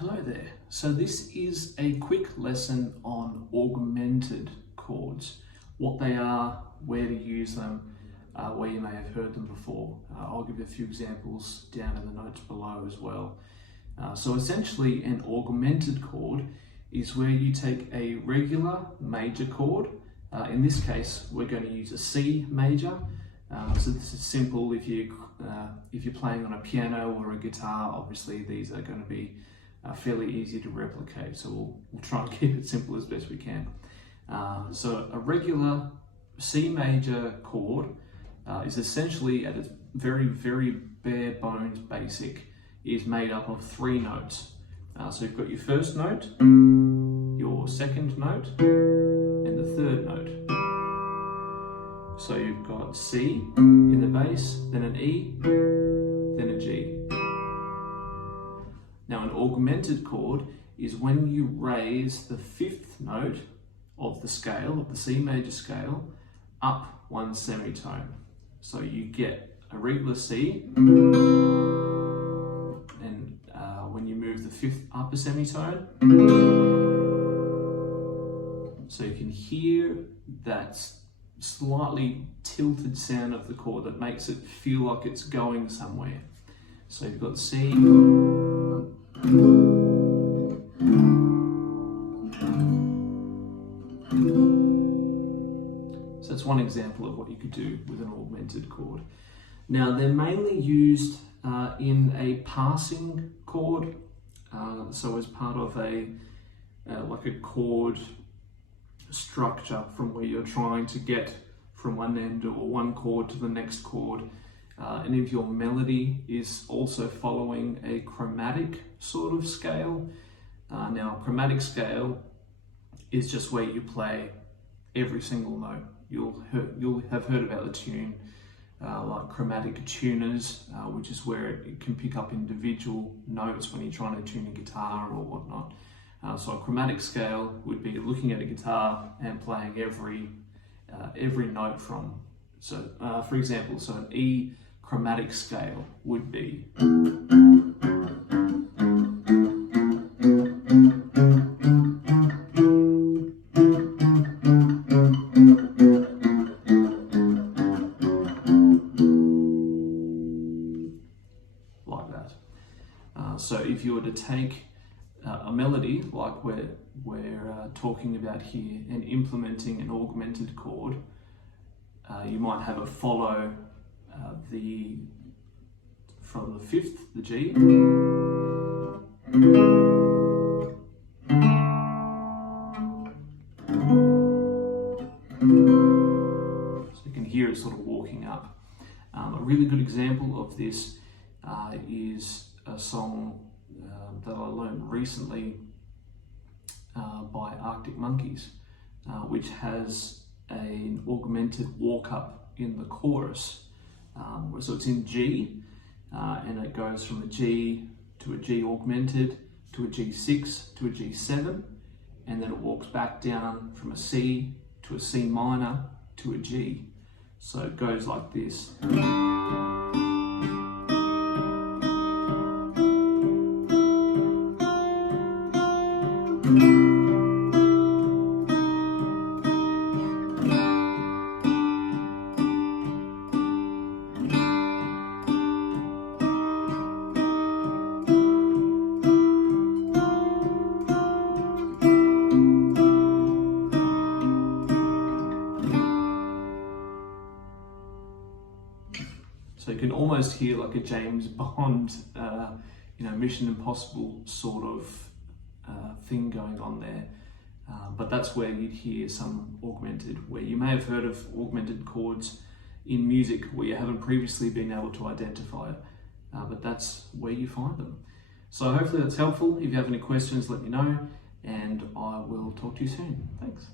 Hello there. So this is a quick lesson on augmented chords, what they are, where to use them, where you may have heard them before. I'll give you a few examples down in the notes below as well. So essentially an augmented chord is where you take a regular major chord. In this case, we're going to use a C major. So this is simple. If you're playing on a piano or a guitar, obviously these are going to be fairly easy to replicate. So we'll try and keep it simple as best we can. So a regular C major chord is essentially, at its very, very bare bones basic, is made up of three notes. So you've got your first note, your second note, and the third note. So you've got C in the bass, then an E, then a G. Now an augmented chord is when you raise the fifth note of the scale, of the C major scale, up one semitone. So you get a regular C, and when you move the fifth upper semitone, so you can hear that slightly tilted sound of the chord that makes it feel like it's going somewhere. So you've got C, so that's one example of what you could do with an augmented chord. Now they're mainly used in a passing chord, so as part of like a chord structure from where you're trying to get from one end or one chord to the next chord. And if your melody is also following a chromatic sort of scale. Now a chromatic scale is just where you play every single note. You'll have heard about the tune like chromatic tuners, which is where it can pick up individual notes when you're trying to tune a guitar or whatnot. So a chromatic scale would be looking at a guitar and playing every note from. So for example, so an E chromatic scale would be like that. So if you were to take a melody like we're talking about here and implementing an augmented chord, you might have it follow from the fifth, the G, so you can hear it sort of walking up. A really good example of this is a song that I learned recently by Arctic Monkeys, which has an augmented walk up in the chorus. So it's in G, and it goes from a G to a G augmented to a G6 to a G7, and then it walks back down from a C to a C minor to a G. So it goes like this. So you can almost hear like a James Bond, Mission Impossible sort of thing going on there. But that's where you'd hear some augmented, where you may have heard of augmented chords in music where you haven't previously been able to identify it, but that's where you find them. So hopefully that's helpful. If you have any questions, let me know, and I will talk to you soon. Thanks.